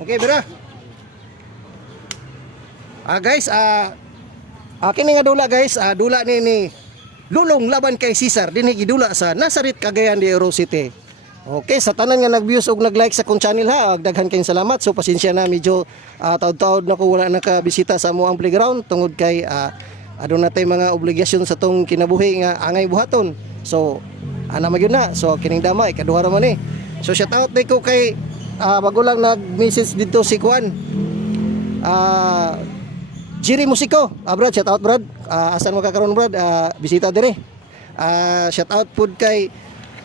Okay, bira. Guys, kini nga dula guys, dula ni Lulong laban kay Cesar dinhi gidula sa Nazaret, Cagayan de Oro City. Okay, sa tanan nga nag-views ug nag-like sa akong channel ha, daghan kayong salamat. So pasensya na medyo taud-taud na ko wala nakabisita sa amo ang playground tungod kay aduna tay mga obligasyon sa tong kinabuhi nga angay buhaton. So ana magyud na. So kining dama ikaduha ra man ni. So shout out day ko kay bago lang nag-message dito si Kuan. Jiri Musiko, Brad, shout out Brad. Asan mo ka karon Brad? Bisita dire. Shout out pud kay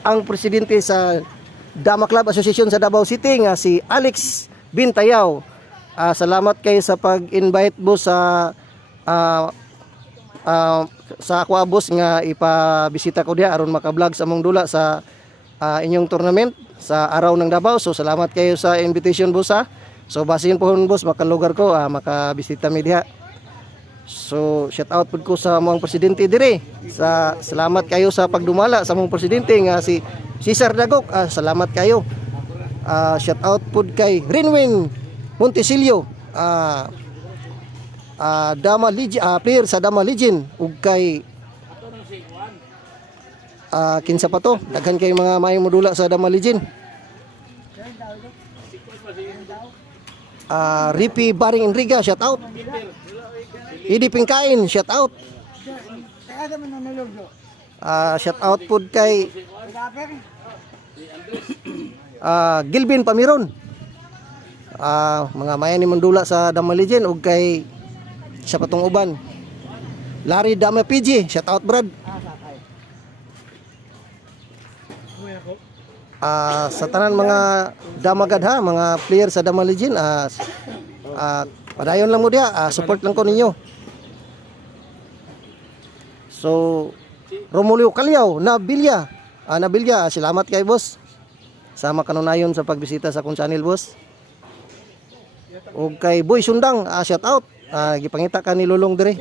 ang presidente sa Dama Club Association sa Davao City nga si Alex Bintayaw. Salamat kay sa pag-invite mo sa ako boss nga ipabisita ko diha aron maka-vlog sa among dula sa inyong tournament sa araw ng Davao. So salamat kayo sa invitation boss ha. So basin po boss makalugar ko makabisita mi diha. So shout out pud ko sa among presidente dire. Salamat kayo sa pagdumala sa among presidente nga si Cesar Dagok. Salamat kayo. Shout out pud kay Rinwin Montesilio. Dama Legend, player sa Dama Legend ug kay kinsa pa to? Daghan kay mga mayong modula sa Dama Legend. Ripi Baring Enriga, shout out. Idi Pingkain, shout out. Shout out pud kay Gilbin Pamiron. Mga mayan ni mandula sa Dama Legend ug kay siya patong uban. Larry Dama PG, shout out Brad. Sa tanan mga damagad ha, mga player sa Dama Legend, padayon lang mo diha, support lang ko ninyo. So Romulio Calyaw, Nabilya, salamat kay boss. Sama kanunayon sa pagbisita sa akong channel boss. Og kay Boy Sundang, shout out. Gipangita ka ni Lulong dire.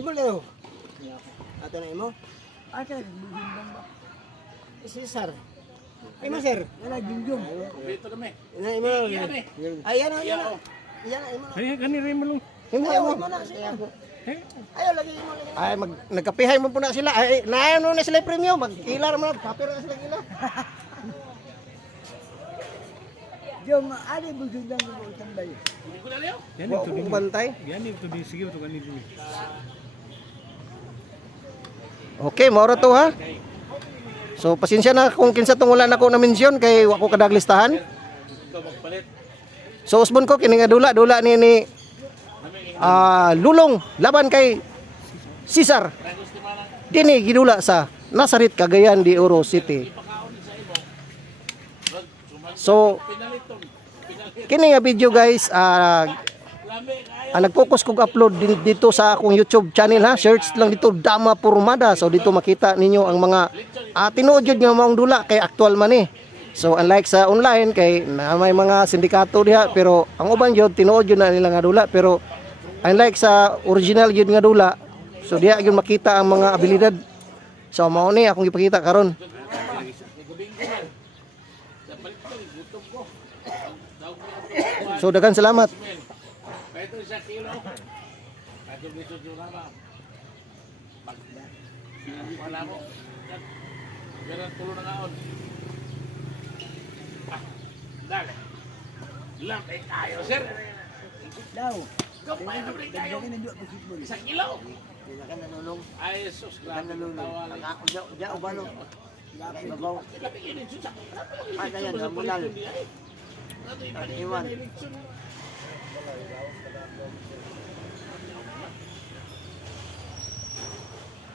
Ato na imo. Ate, Cesar. Imo sir, ana junjum. Dito kami. Na imo. Ayan na. Yan imo. Ay kani rin mo lang. Imo na siya. Ayo lagi imo lagi. Ay nagkapihay mo po na sila. Ay naayon na sila premium, magkilar mo, papir na sila kila. Jom ali bujundang mo tambay. Yan Wa ito ko din. bantay. Yan ito din sige to kanil din. Okay, maura to ha. So pasensya na kung kinsa tong wala na ko na mention kay wa ko kadag listahan. So usbon ko kini nga dula ni Lulong laban kay Cesar. Dini gidula sa Nazaret, Cagayan de Oro City. So kini nga video guys, nag-focus kog upload dito sa akong YouTube channel ha. Search lang dito Dama Pormada. So dito makita ninyo ang mga tinuod jud nga maong dula kay actual man eh. So unlike sa online kay may mga sindikato diha pero ang uban jud tinuod jud na nila nga dula pero unlike sa original jud nga dula, so diha gyud makita ang mga abilidad. So mao ni akong ipakita karon. So daghang salamat. Daw. Gapay na rin tayo. Isang kilo. Kan nanulong. Ay, sus, grabe ng tawa. Ako ja ubalo. Babaw. Lapigin yung susak. Ayan, ambulal. Iwan.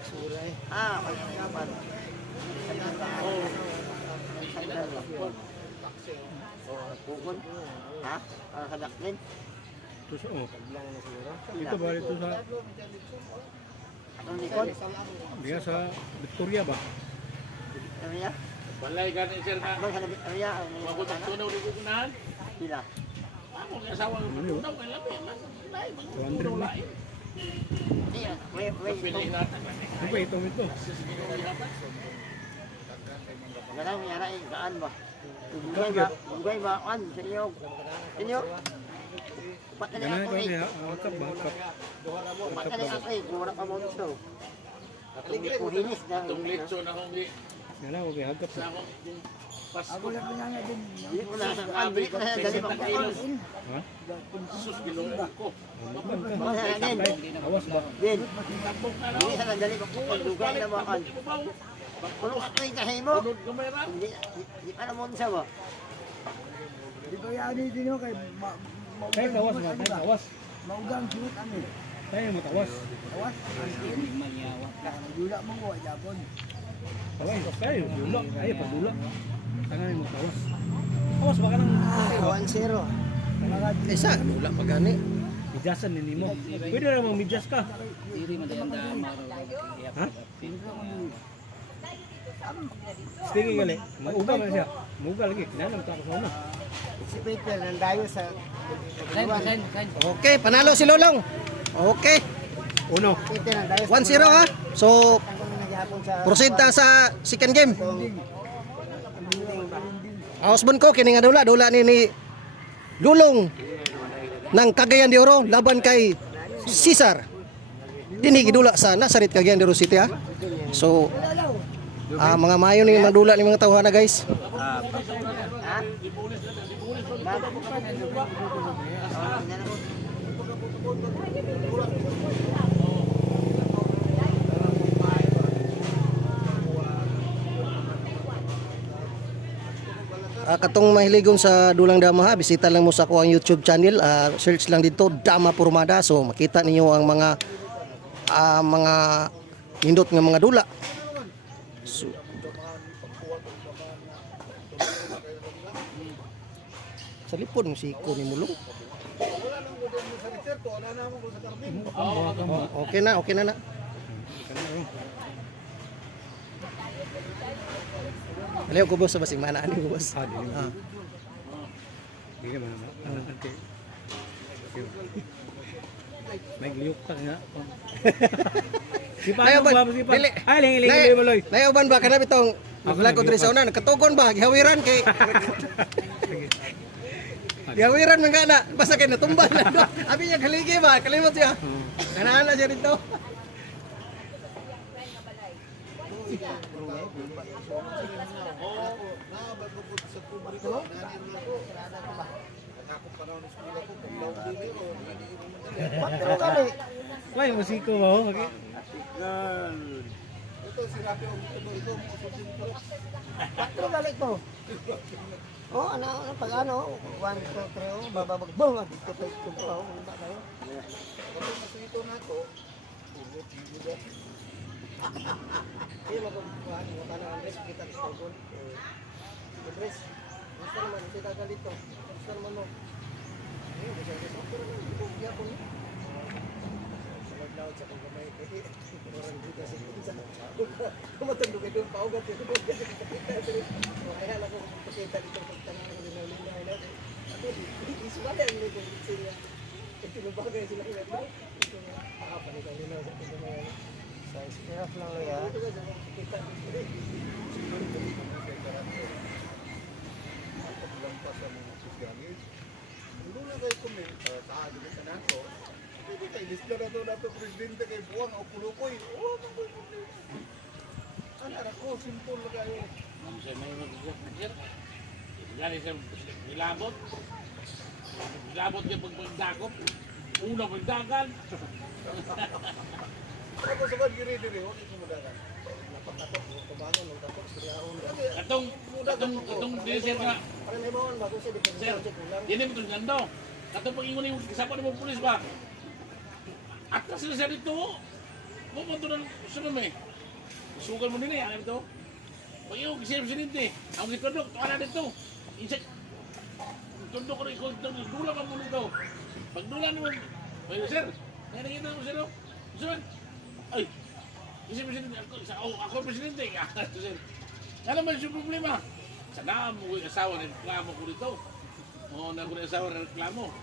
Suray. Pagkapan. Pukon. Ha? Para sa daknin. Ito sa Ito ba ito sa Ang likod. diya sa Victoria ba? Ano niya? Balay ka ni sir na. Bang sa Victoria. Magutak tunaw ni kukunahan. Pila. Ako ang asawa ng tunaw. Ang labi. Lain. 200 na. Iya. May Pili natin. Ano ba ito? Ganang yara gaan ba? Ugay ba? Ugay ba? An, sa inyo. Inyo? Upat na Ganun ako ko eh. niya, hakap ba? Hakap. Upat na ako eh. Mura pa mo gusto. Kuhinis na. Itong litso na kung di Ganun ko hakap. sa akong yung Pasko. Hindi ko na saan. Bili ko na dali pa ko. Ha? Sus, ginunod ko. Awas ba? Din. Tapok na Hindi sa dali pa ko. Dugay na ba kan. Ibabaw. Puno ka yung kahay mo. Tunod kamera. Hindi pa na mo sa ba. Kaya tawas ba? Kaya tawas. Maugang sulit ano. Kaya mo tawas. Awas. Dula mo ko japon. Tawas. Kaya dula. Ay, padula. Tangan mo tawas. Tawas ba ka nang 1-0. Isa, dula pa gani. midyasan ni mo? Pwede namang midyas ka. Ha? Sige gali. Mauga man siya. Mauga lagi. Nanam ta ko sa una. Si Peter nandayo sa Okay, panalo si Lulong. Okay, Uno. Peter nandayo 1-0 ha. So, nagyapon sa proceed ta sa second game. Ausbon ko kini nga dula ni Lulong ng Cagayan de Oro laban kay Cesar. Dinhi gidula sa Nazaret Cagayan de Oro City ha. So, mga mayo ni madula ni mga tawhana guys. Katong mahiligon sa Dulang Dama ha, bisita lang mo sa ako ang YouTube channel, search lang dito Dama Pormada, so makita ninyo ang mga nindot nga mga dula. So, sa lipod mo si Iko ni Mulong. Okay na. Aliw ko boss sa basing mana ani ko boss. Di naman naman. Okay. May gliyok ka nga. Si paano ba? Si paano? Ay, lingi mo loy. Nayuban ba kana bitong vlog ko diri sa una nakatugon ba gihawiran kay gihawiran man kana basta kay natumbal na. Abi niya kaligi ba kalimot siya. Kanaan na siya dito. Why musiko ba ho? Okay. Patro balik ko. Oh, ano pag ano 1 2 3 babagbong dito pa ito pa ba kayo. Ito na to. Iya magkuhan mo kana Andres kita sa tawon. Andres, gusto naman kita ka dito. Gusto naman mo. Eh, gusto naman ya po. Laut sa kong kamay kay orang dito sa pinsa. Kumatandog ito pa ugat ito. Kaya lang ko kita dito sa tanang ko din na ila. Isuwala ni ko siya. Ito ba bagay sila ko. Apa ni kanina sa kamay. Sa spare lang lo ya. Presidente kay buwan o kulukoy. Oh, anak ko simple kayo. Mamsay may mag-sir. Gani sa nilabot. Nilabot yung pagdakop. Una pagdagan. Ako sa kan giri diri, okay kumudakan. Napakatok mo kubangon ng takot siryaon. Katong dinisir nga. Para may mawon ba kung siya di Sir, check lang. yan yung itong gando. Katong pag-ingon yung kasama ng mga pulis ba? At kasi sa dito, pupunto ng sunod eh. Sugal mo nila yan, alam ito. Pag-ingon, kasi yung sininte. Ang sikondok, ito na dito. Insek. Tundok ko rin, dula ka muna ito. Pag dula naman, ay sir, nakikita mo sir, sir, ay, kasi presidente, ako presidente, sir. Alam mo yung problema? Sana mo yung asawa na reklamo ko dito. Oo, na ko na asawa na reklamo.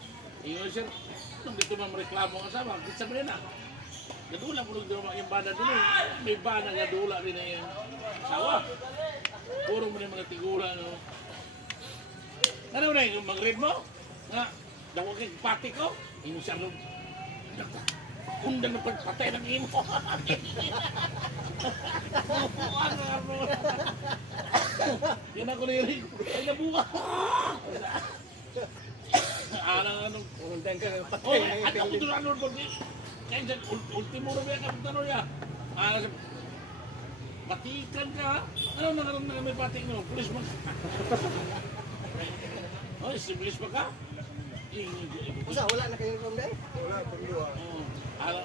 Ingon sir, nung dito man reklamo ang asawa, kita mo rin na. Nadula po nung yung bana dito. May bana nga dula rin na yung asawa. Puro mo na yung mga tigula. No? Ano mo na yung mag-read mo? Nga, daw kay pati ko, ino siya ron. Kundang na pagpatay ng imo. Yan ako nili. Ay nabuka. Ano Unang time ka oh, patay. ano ko doon ano pag kaya dyan, ultimo na ba yung tanong niya? Patikan ka? Ano nakaroon na may patik no? Pulis mo. Oh, si pulis pa ka? Usa, wala na kayo from day? Wala, pagluwa. Tawag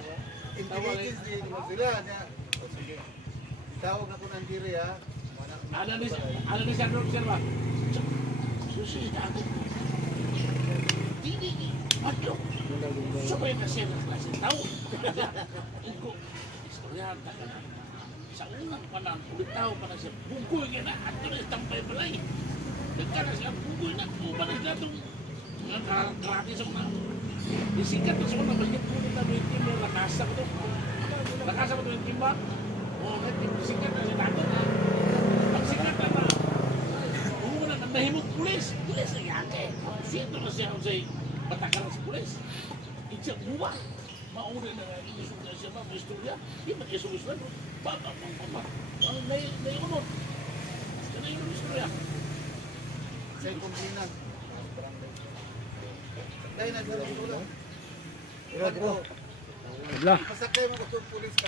Intelligence din mo sila. O sige. Tawag ako ng diri ha. ano ni siya doon siya ba? Susi na ako. Dili, madyo. Sabay na siya ng klase tao. Iko, istoryahan ta ka na. Sa unang panang, ulit tao pa na siya, bugoy ka na, at doon itampay balay. Nagka na siya, bugoy na, umanas na itong gratis ang na. Isikat na siya, nabagyan ko nito na yung timba, nakasa ko ito. Nakasa ko ito yung timba. O, isikat na siya natin na. Pag sikat na na, una na nahimog pulis. Pulis na yate. Sito na siya kung sa'y batakaran sa pulis. Itsa buwa. Mauna na inisog na siya ba, may istorya. Di ba inisog na? Baba, ang naiunod. Yan ang yung istorya. Sa kumpinan. Dahil nagsabi ko lang. Wala. Pasakay mo ka pulis ka.